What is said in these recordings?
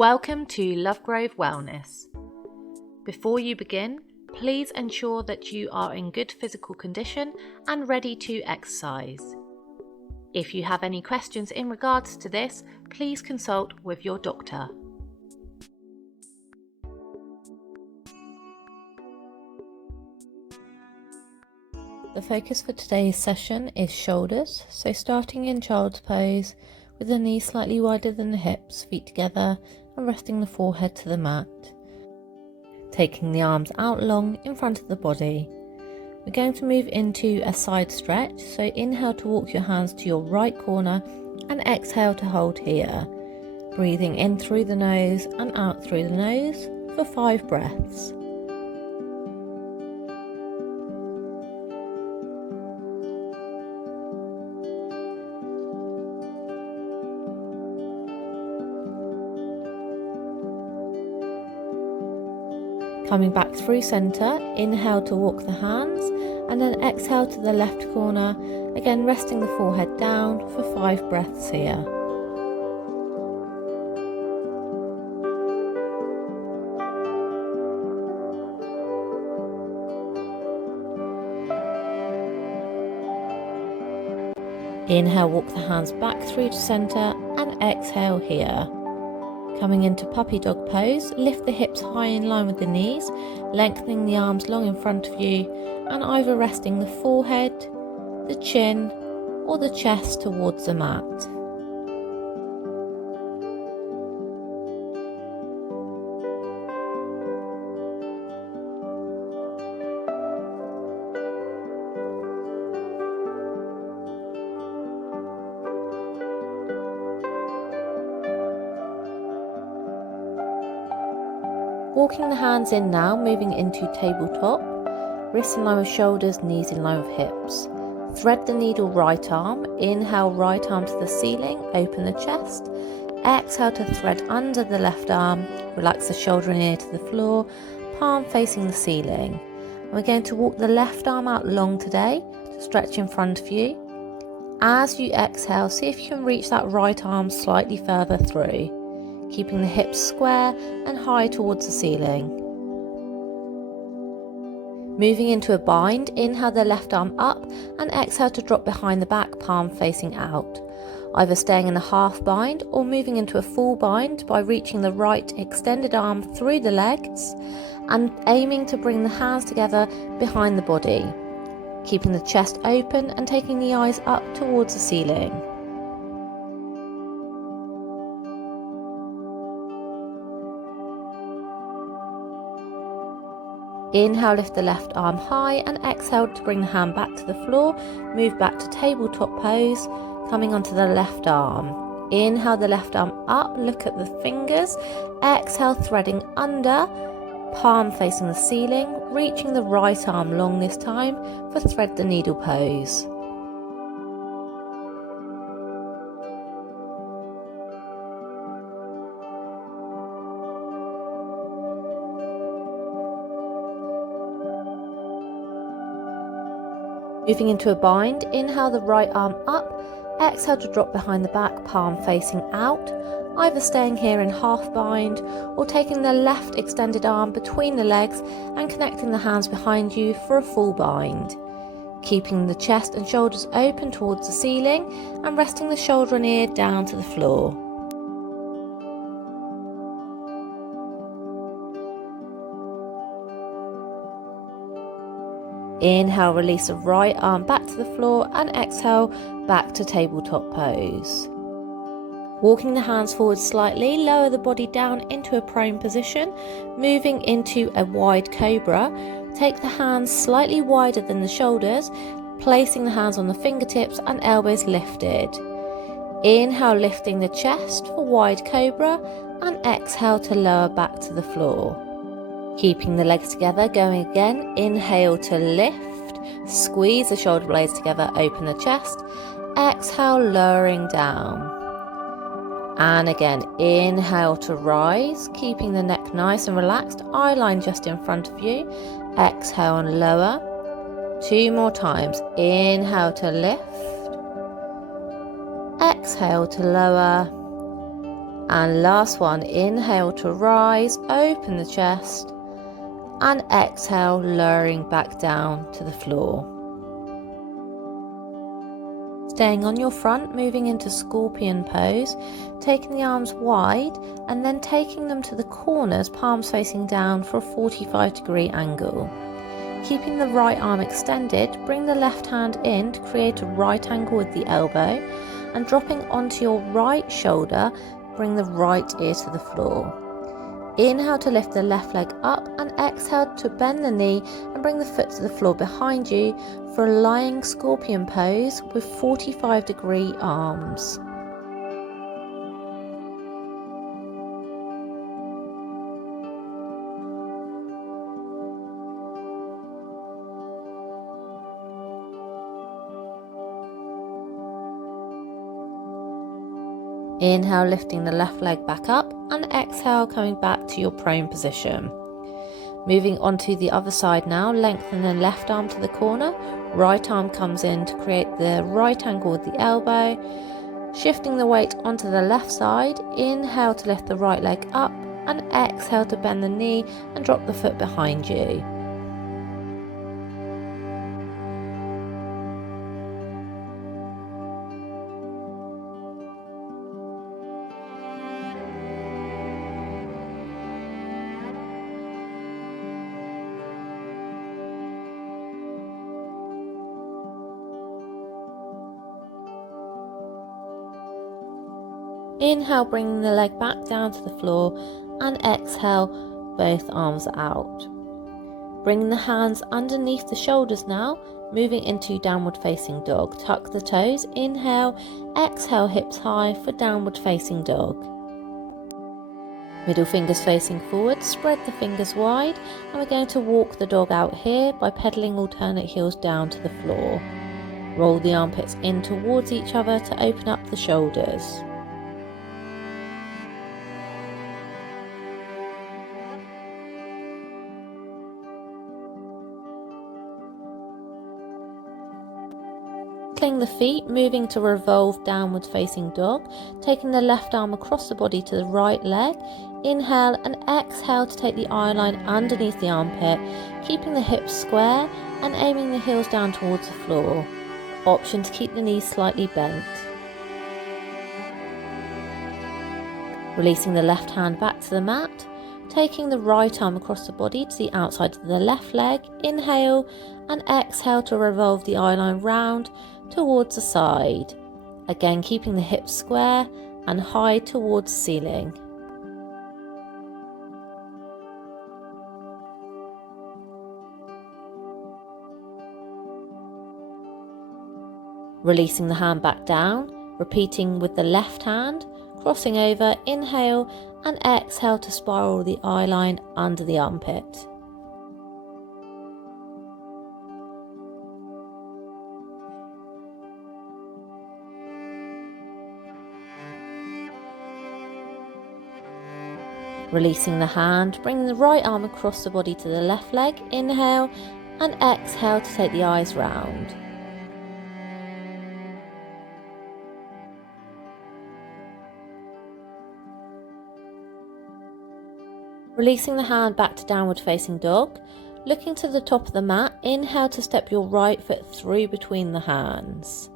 Welcome to Lovegrove Wellness. Before you begin, please ensure that you are in good physical condition and ready to exercise. If you have any questions in regards to this, please consult with your doctor. The focus for today's session is shoulders, so starting in child's pose with the knees slightly wider than the hips, feet together and resting the forehead to the mat. Taking the arms out long in front of the body. We're going to move into a side stretch, so inhale to walk your hands to your right corner and exhale to hold here. Breathing in through the nose and out through the nose for 5 breaths. Coming back through centre, inhale to walk the hands and then exhale to the left corner, again resting the forehead down for 5 breaths here. Inhale, walk the hands back through to centre and exhale here. Coming into puppy dog pose, lift the hips high in line with the knees, lengthening the arms long in front of you and either resting the forehead, the chin or the chest towards the mat. Walking the hands in now, moving into tabletop, wrists in line with shoulders, knees in line with hips. Thread the needle right arm, inhale right arm to the ceiling, open the chest. Exhale to thread under the left arm, relax the shoulder and ear to the floor, palm facing the ceiling. And we're going to walk the left arm out long today to stretch in front of you. As you exhale, see if you can reach that right arm slightly further through. Keeping the hips square and high towards the ceiling. Moving into a bind, inhale the left arm up and exhale to drop behind the back, palm facing out. Either staying in a half bind or moving into a full bind by reaching the right extended arm through the legs and aiming to bring the hands together behind the body. Keeping the chest open and taking the eyes up towards the ceiling. Inhale, lift the left arm high and exhale to bring the hand back to the floor. Move back to tabletop pose, coming onto the left arm. Inhale the left arm up, look at the fingers. Exhale, threading under, palm facing the ceiling, reaching the right arm long this time for thread the needle pose. Moving into a bind, inhale the right arm up, exhale to drop behind the back, palm facing out, either staying here in half bind or taking the left extended arm between the legs and connecting the hands behind you for a full bind. Keeping the chest and shoulders open towards the ceiling and resting the shoulder and ear down to the floor. Inhale, release the right arm back to the floor and exhale back to tabletop pose. Walking the hands forward slightly, lower the body down into a prone position, moving into a wide cobra. Take the hands slightly wider than the shoulders, placing the hands on the fingertips and elbows lifted. Inhale, lifting the chest for wide cobra and exhale to lower back to the floor. Keeping the legs together, going again, inhale to lift, squeeze the shoulder blades together, open the chest, exhale lowering down. And again, inhale to rise, keeping the neck nice and relaxed, eye line just in front of you, exhale and lower. 2 more times, inhale to lift, exhale to lower, And last one, inhale to rise, open the chest, and exhale, lowering back down to the floor. Staying on your front, moving into scorpion pose, taking the arms wide and then taking them to the corners, palms facing down for a 45-degree angle. Keeping the right arm extended, bring the left hand in to create a right angle with the elbow, and dropping onto your right shoulder, bring the right ear to the floor. Inhale to lift the left leg up and exhale to bend the knee and bring the foot to the floor behind you for a lying scorpion pose with 45-degree arms. Inhale, lifting the left leg back up, and exhale, coming back to your prone position. Moving on to the other side now, lengthen the left arm to the corner, right arm comes in to create the right angle with the elbow. Shifting the weight onto the left side, inhale to lift the right leg up, and exhale to bend the knee and drop the foot behind you. Inhale, bringing the leg back down to the floor, and exhale, both arms out. Bringing the hands underneath the shoulders now, moving into downward facing dog. Tuck the toes, inhale, exhale, hips high for downward facing dog. Middle fingers facing forward, spread the fingers wide, and we're going to walk the dog out here by pedaling alternate heels down to the floor. Roll the armpits in towards each other to open up the shoulders. The feet, moving to revolve downward facing dog, taking the left arm across the body to the right leg. Inhale and exhale to take the eye line underneath the armpit, keeping the hips square and aiming the heels down towards the floor. Option to keep the knees slightly bent. Releasing the left hand back to the mat, taking the right arm across the body to the outside of the left leg. Inhale and exhale to revolve the eye line round towards the side, again keeping the hips square and high towards ceiling. Releasing the hand back down, repeating with the left hand, crossing over, inhale and exhale to spiral the eye line under the armpit. Releasing the hand, bringing the right arm across the body to the left leg. Inhale and exhale to take the eyes round. Releasing the hand back to downward facing dog. Looking to the top of the mat, inhale to step your right foot through between the hands.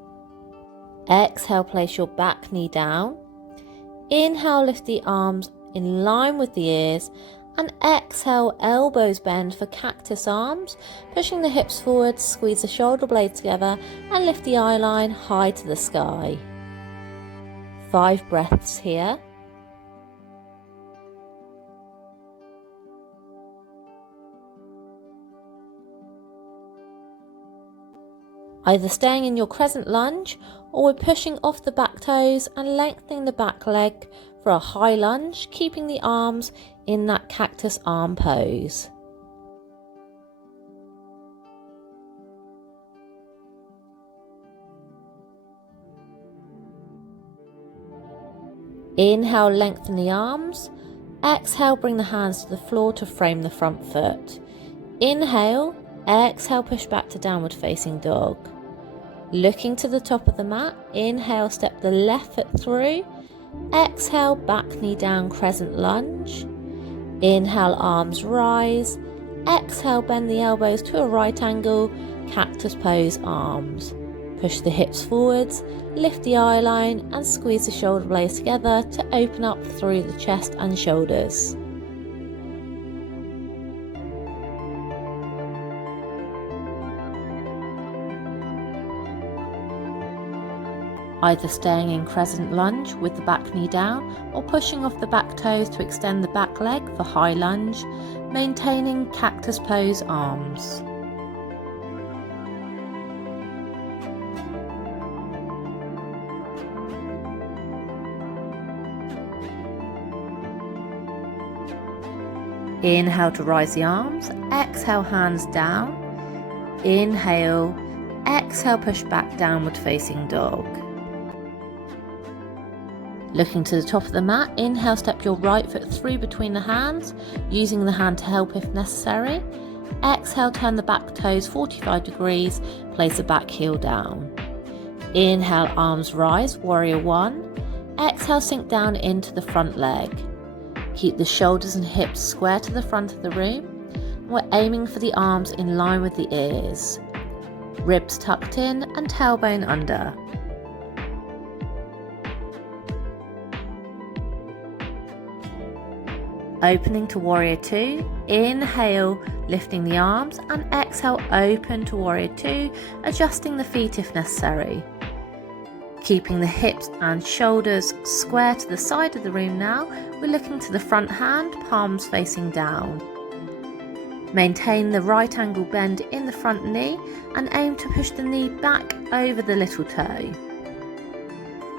Exhale, place your back knee down. Inhale, lift the arms in line with the ears, and exhale, elbows bend for cactus arms, pushing the hips forward, squeeze the shoulder blades together and lift the eye line high to the sky. 5 breaths here. Either staying in your crescent lunge or we're pushing off the back toes and lengthening the back leg for a high lunge, keeping the arms in that cactus arm pose. Inhale, lengthen the arms. Exhale, bring the hands to the floor to frame the front foot. Inhale, exhale, push back to downward facing dog. Looking to the top of the mat, inhale, step the left foot through. Exhale, back knee down, crescent lunge. Inhale, arms rise. Exhale, bend the elbows to a right angle, cactus pose, arms. Push the hips forwards, lift the eye line and squeeze the shoulder blades together to open up through the chest and shoulders. Either staying in crescent lunge with the back knee down or pushing off the back toes to extend the back leg for high lunge, maintaining cactus pose, arms. Inhale to rise the arms, exhale hands down, inhale, exhale push back, downward facing dog. Looking to the top of the mat, inhale step your right foot through between the hands, using the hand to help if necessary. Exhale turn the back toes 45 degrees, place the back heel down. Inhale arms rise, warrior one. Exhale sink down into the front leg. Keep the shoulders and hips square to the front of the room. We're aiming for the arms in line with the ears. Ribs tucked in and tailbone under. Opening to warrior two, inhale, lifting the arms, and exhale, open to warrior two, adjusting the feet if necessary. Keeping the hips and shoulders square to the side of the room now, we're looking to the front hand, palms facing down. Maintain the right angle bend in the front knee and aim to push the knee back over the little toe.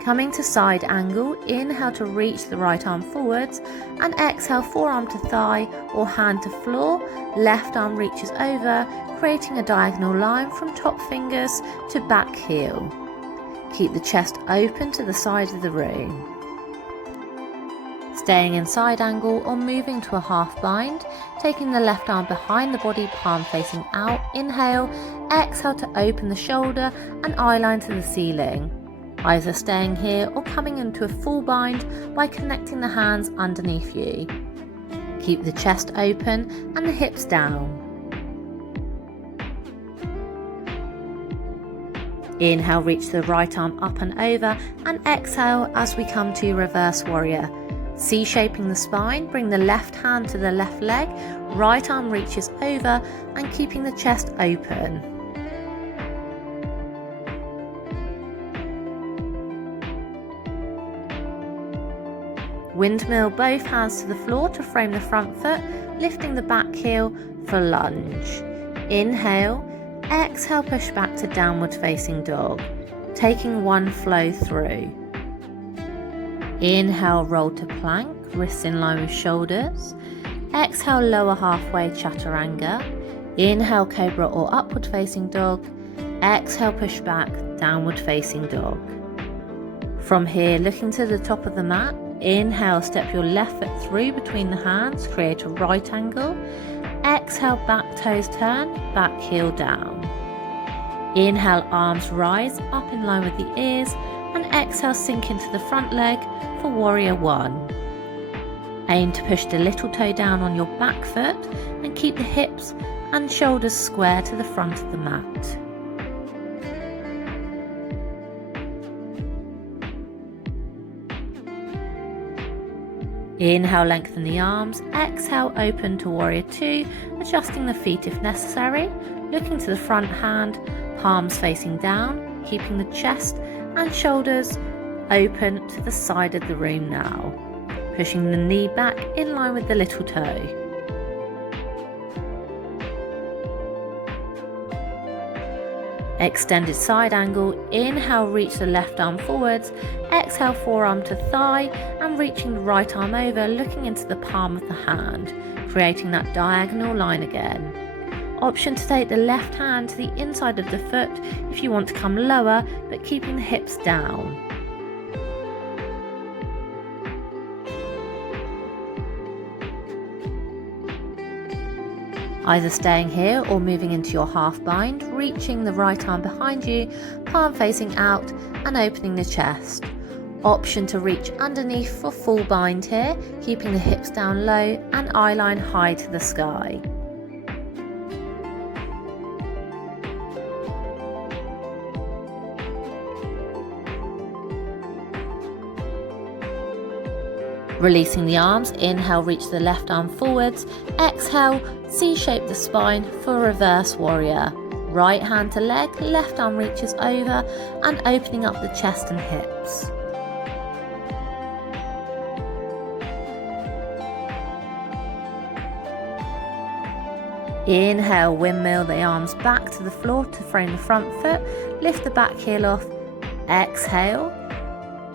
Coming to side angle, inhale to reach the right arm forwards and exhale forearm to thigh or hand to floor, left arm reaches over, creating a diagonal line from top fingers to back heel. Keep the chest open to the side of the room. Staying in side angle or moving to a half bind, taking the left arm behind the body, palm facing out, inhale, exhale to open the shoulder and eye line to the ceiling. Either staying here or coming into a full bind by connecting the hands underneath you. Keep the chest open and the hips down. Inhale, reach the right arm up and over, and exhale as we come to reverse warrior. C-shaping the spine, bring the left hand to the left leg, right arm reaches over and keeping the chest open. Windmill both hands to the floor to frame the front foot, lifting the back heel for lunge. Inhale, exhale push back to downward facing dog, taking one flow through. Inhale roll to plank, wrists in line with shoulders. Exhale lower halfway chaturanga. Inhale cobra or upward facing dog. Exhale push back, downward facing dog. From here, looking to the top of the mat, inhale, step your left foot through between the hands, create a right angle. Exhale, back toes turn, back heel down. Inhale, arms rise up in line with the ears, and exhale, sink into the front leg for warrior one. Aim to push the little toe down on your back foot and keep the hips and shoulders square to the front of the mat. Inhale, lengthen the arms. Exhale, open to warrior two, adjusting the feet if necessary. Looking to the front hand, palms facing down, keeping the chest and shoulders open to the side of the room now. Pushing the knee back in line with the little toe. Extended side angle, inhale reach the left arm forwards, exhale forearm to thigh and reaching the right arm over, looking into the palm of the hand, creating that diagonal line again. Option to take the left hand to the inside of the foot if you want to come lower, but keeping the hips down. Either staying here or moving into your half bind, reaching the right arm behind you, palm facing out and opening the chest. Option to reach underneath for full bind here, keeping the hips down low and eye line high to the sky. Releasing the arms, inhale, reach the left arm forwards, exhale, C-shape the spine for reverse warrior. Right hand to leg, left arm reaches over and opening up the chest and hips. Inhale, windmill the arms back to the floor to frame the front foot, lift the back heel off, exhale,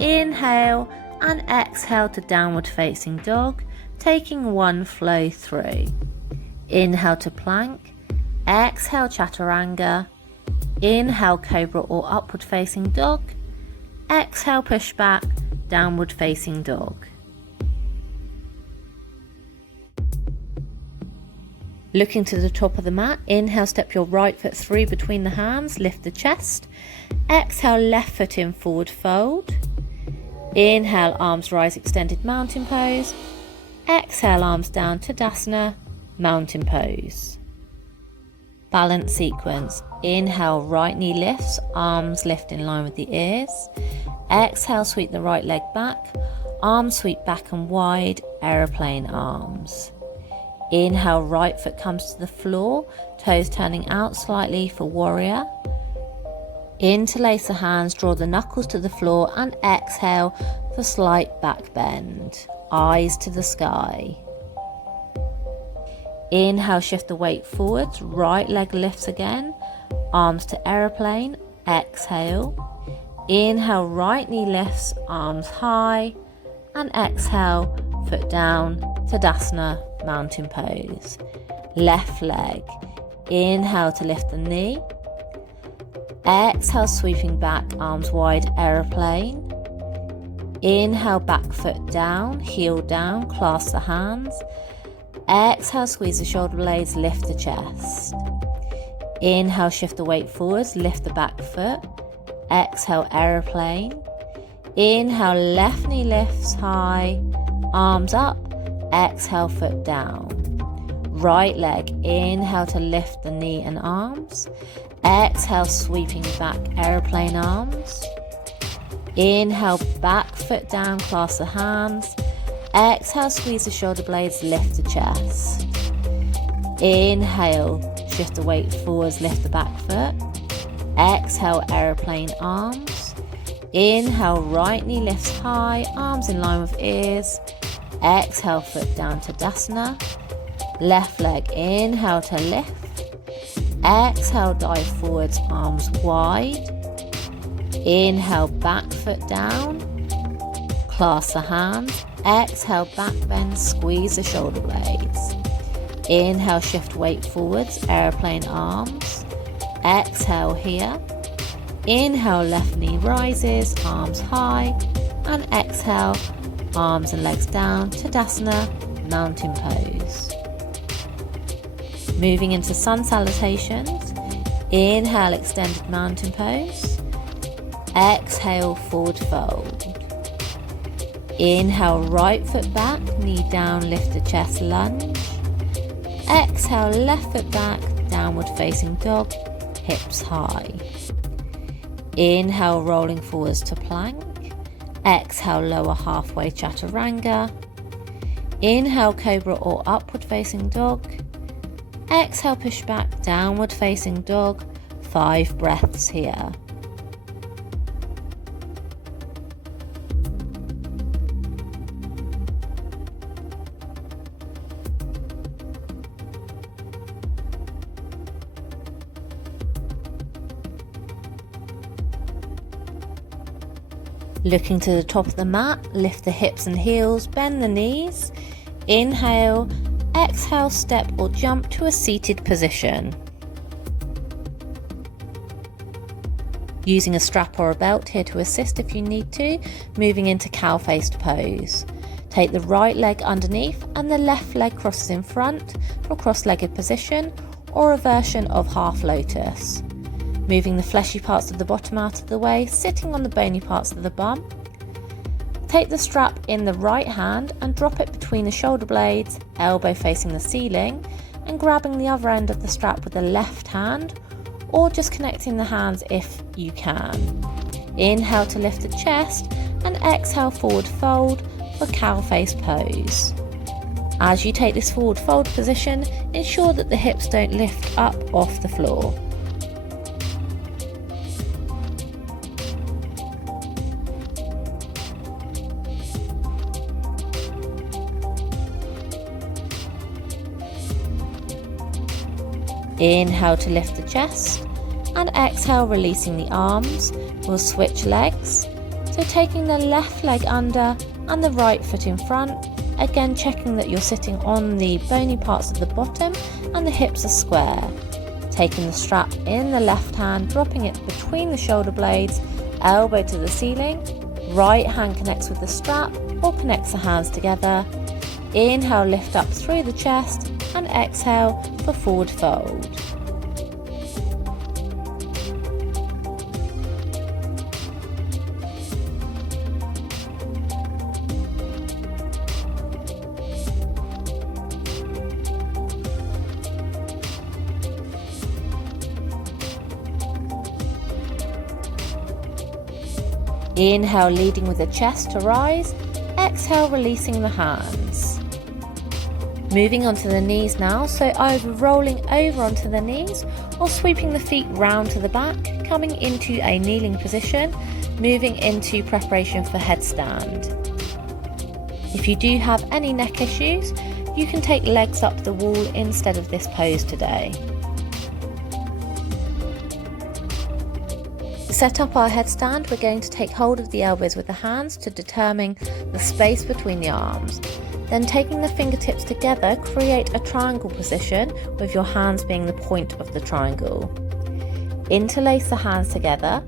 inhale and exhale to downward facing dog, taking one flow through. Inhale to plank, exhale chaturanga, inhale cobra or upward facing dog, exhale push back, downward facing dog. Looking to the top of the mat, inhale, step your right foot through between the hands, lift the chest. Exhale, left foot in, forward fold. Inhale, arms rise, extended mountain pose. Exhale, arms down, Tadasana, mountain pose. Balance sequence. Inhale, right knee lifts, arms lift in line with the ears. Exhale, sweep the right leg back, arms sweep back and wide, aeroplane arms. Inhale, right foot comes to the floor, toes turning out slightly for warrior. Interlace the hands, draw the knuckles to the floor and exhale for slight back bend. Eyes to the sky. Inhale, shift the weight forwards, right leg lifts again, arms to aeroplane, exhale. Inhale, right knee lifts, arms high, and exhale, foot down, Tadasana, mountain pose. Left leg, inhale to lift the knee, exhale sweeping back, arms wide, aeroplane. Inhale, back foot down, heel down, clasp the hands. Exhale, squeeze the shoulder blades, lift the chest. Inhale, shift the weight forwards, lift the back foot. Exhale, aeroplane. Inhale, left knee lifts high, arms up. Exhale, foot down. Right leg, inhale to lift the knee and arms. Exhale, sweeping back, aeroplane arms. Inhale, back foot down, clasp the hands. Exhale, squeeze the shoulder blades, lift the chest. Inhale, shift the weight forwards, lift the back foot. Exhale, aeroplane arms. Inhale, right knee lifts high, arms in line with ears. Exhale, foot down to Tadasana. Left leg, inhale to lift. Exhale, dive forwards, arms wide. Inhale, back foot down. Clasp the hands. Exhale, back bend, squeeze the shoulder blades. Inhale, shift weight forwards, aeroplane arms. Exhale here. Inhale, left knee rises, arms high. And exhale, arms and legs down, Tadasana, mountain pose. Moving into sun salutations. Inhale, extended mountain pose. Exhale, forward fold. Inhale, right foot back, knee down, lift the chest, lunge. Exhale, left foot back, downward facing dog, hips high. Inhale, rolling forwards to plank. Exhale, lower halfway chaturanga. Inhale, cobra or upward facing dog. Exhale, push back, downward facing dog. 5 breaths here. Looking to the top of the mat, lift the hips and heels, bend the knees. Inhale, exhale, step or jump to a seated position. Using a strap or a belt here to assist if you need to, moving into cow-faced pose. Take the right leg underneath and the left leg crosses in front for a cross-legged position or a version of half lotus. Moving the fleshy parts of the bottom out of the way, sitting on the bony parts of the bum. Take the strap in the right hand and drop it between the shoulder blades, elbow facing the ceiling, and grabbing the other end of the strap with the left hand, or just connecting the hands if you can. Inhale to lift the chest and exhale forward fold for cow face pose. As you take this forward fold position, ensure that the hips don't lift up off the floor. Inhale to lift the chest and exhale releasing the arms. We'll switch legs, so taking the left leg under and the right foot in front, again checking that you're sitting on the bony parts of the bottom and the hips are square. Taking the strap in the left hand, dropping it between the shoulder blades, elbow to the ceiling, right hand connects with the strap or connects the hands together. Inhale, lift up through the chest and exhale for forward fold. Inhale, leading with the chest to rise. Exhale, releasing the hands. Moving onto the knees now, so either rolling over onto the knees or sweeping the feet round to the back, coming into a kneeling position, moving into preparation for headstand. If you do have any neck issues, you can take legs up the wall instead of this pose today. To set up our headstand, we're going to take hold of the elbows with the hands to determine the space between the arms. Then taking the fingertips together, create a triangle position with your hands being the point of the triangle. Interlace the hands together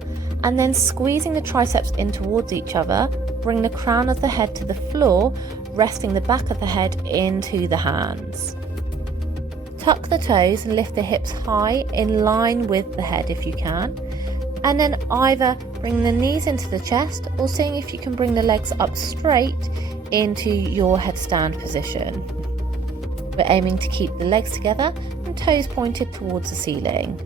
and then squeezing the triceps in towards each other, bring the crown of the head to the floor, resting the back of the head into the hands. Tuck the toes and lift the hips high in line with the head if you can. And then either bring the knees into the chest or seeing if you can bring the legs up straight into your headstand position. We're aiming to keep the legs together and toes pointed towards the ceiling.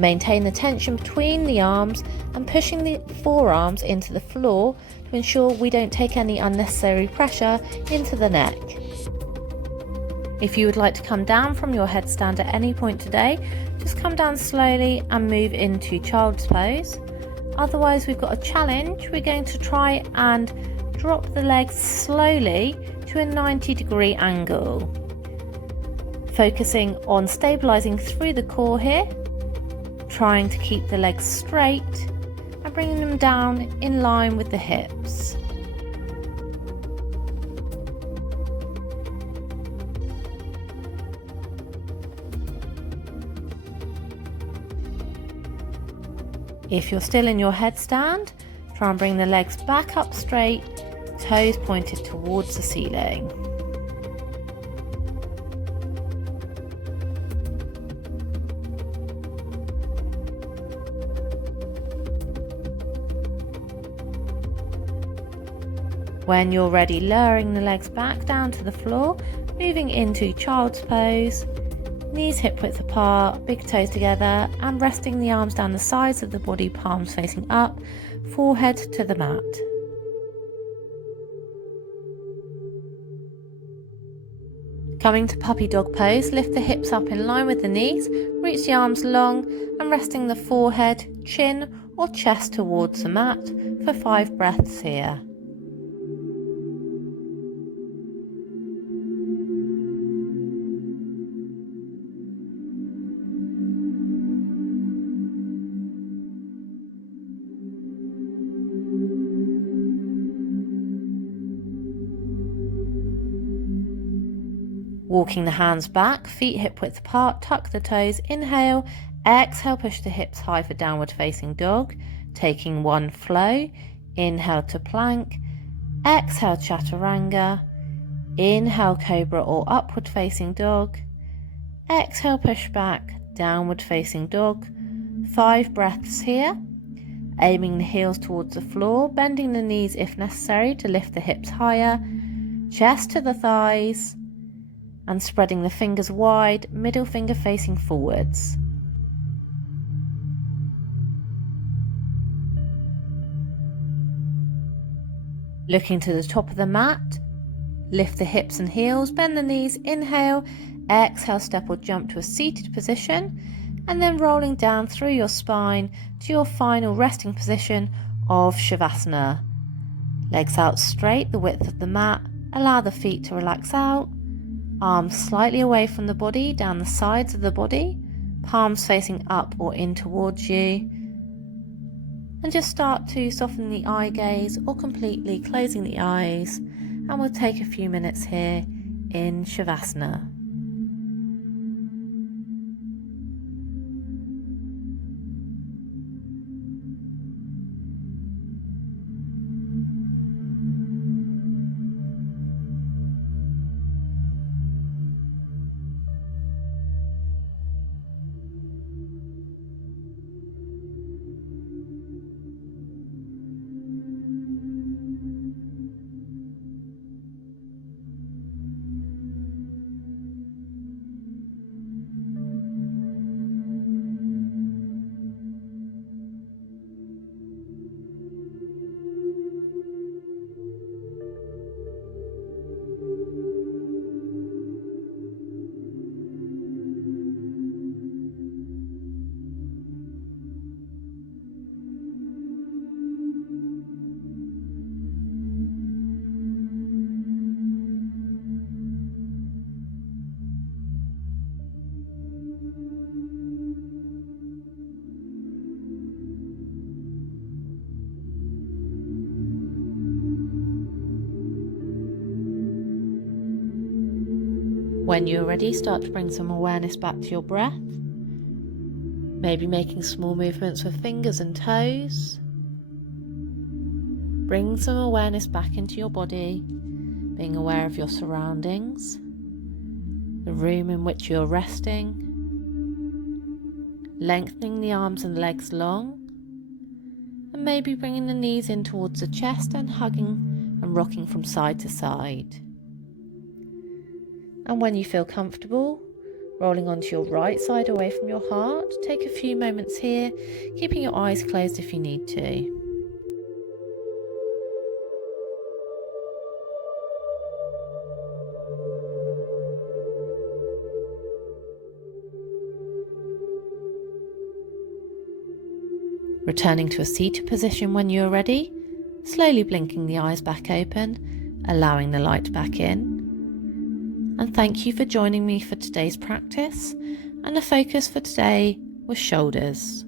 Maintain the tension between the arms and pushing the forearms into the floor to ensure we don't take any unnecessary pressure into the neck. If you would like to come down from your headstand at any point today, just come down slowly and move into child's pose. Otherwise, we've got a challenge. We're going to try and drop the legs slowly to a 90-degree angle. Focusing on stabilizing through the core here, trying to keep the legs straight and bringing them down in line with the hips. If you're still in your headstand, try and bring the legs back up straight, toes pointed towards the ceiling. When you're ready, lowering the legs back down to the floor, moving into child's pose. Knees hip width apart, big toes together, and resting the arms down the sides of the body, palms facing up, forehead to the mat. Coming to puppy dog pose, lift the hips up in line with the knees, reach the arms long and resting the forehead, chin or chest towards the mat for 5 breaths here. Walking the hands back, feet hip width apart, tuck the toes, inhale, exhale, push the hips high for downward facing dog, taking one flow, inhale to plank, exhale chaturanga, inhale cobra or upward facing dog, exhale push back, downward facing dog, 5 breaths here, aiming the heels towards the floor, bending the knees if necessary to lift the hips higher, chest to the thighs, and spreading the fingers wide, middle finger facing forwards. Looking to the top of the mat, lift the hips and heels, bend the knees, inhale, exhale, step or jump to a seated position, and then rolling down through your spine to your final resting position of Shavasana. Legs out straight, the width of the mat, allow the feet to relax out, arms slightly away from the body, down the sides of the body, palms facing up or in towards you, and just start to soften the eye gaze or completely closing the eyes, and we'll take a few minutes here in Shavasana. When you're ready, start to bring some awareness back to your breath. Maybe making small movements with fingers and toes. Bring some awareness back into your body, being aware of your surroundings, the room in which you're resting, lengthening the arms and legs long, and maybe bringing the knees in towards the chest and hugging and rocking from side to side. And when you feel comfortable, rolling onto your right side away from your heart, take a few moments here, keeping your eyes closed if you need to. Returning to a seated position when you're ready, slowly blinking the eyes back open, allowing the light back in. And thank you for joining me for today's practice, and the focus for today was shoulders.